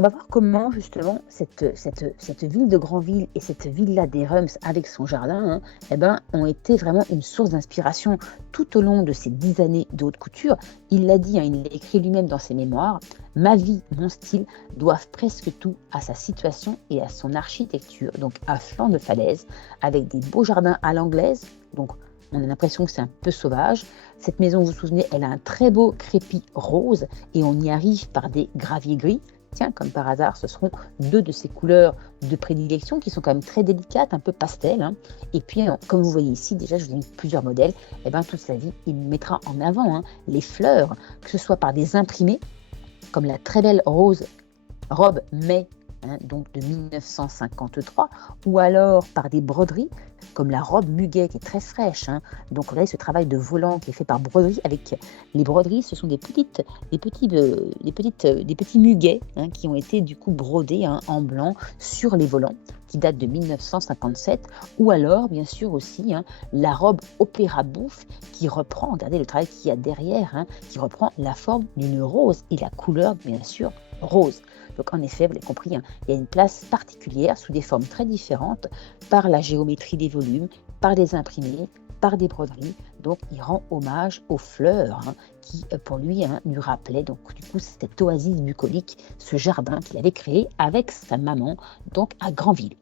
On va voir comment justement cette ville de Granville et cette villa des Rums avec son jardin, ont été vraiment une source d'inspiration tout au long de ces 10 années de haute couture. Il l'a dit, il l'a écrit lui-même dans ses mémoires: «Ma vie, mon style doivent presque tout à sa situation et à son architecture». Donc à flanc de falaise, avec des beaux jardins à l'anglaise, donc on a l'impression que c'est un peu sauvage. Cette maison, vous vous souvenez, elle a un très beau crépi rose et on y arrive par des graviers gris. Tiens, comme par hasard, ce seront deux de ces couleurs de prédilection qui sont quand même très délicates, un peu pastel. Et puis, comme vous voyez ici, déjà, je vous ai mis plusieurs modèles. Toute sa vie, il mettra en avant les fleurs, que ce soit par des imprimés, comme la très belle rose robe May, donc de 1953, ou alors par des broderies, comme la robe Muguet qui est très fraîche. Donc regardez ce travail de volant qui est fait par broderie. Avec les broderies, ce sont des petits muguets qui ont été du coup brodés en blanc sur les volants, qui datent de 1957, ou alors bien sûr aussi la robe Opéra Bouffe qui reprend, regardez le travail qu'il y a derrière, qui reprend la forme d'une rose et la couleur bien sûr rose. Donc en effet, vous l'avez compris, il y a une place particulière sous des formes très différentes par la géométrie des volumes, par des imprimés, par des broderies. Donc il rend hommage aux fleurs qui pour lui lui rappelaient donc du coup cette oasis bucolique, ce jardin qu'il avait créé avec sa maman donc à Granville.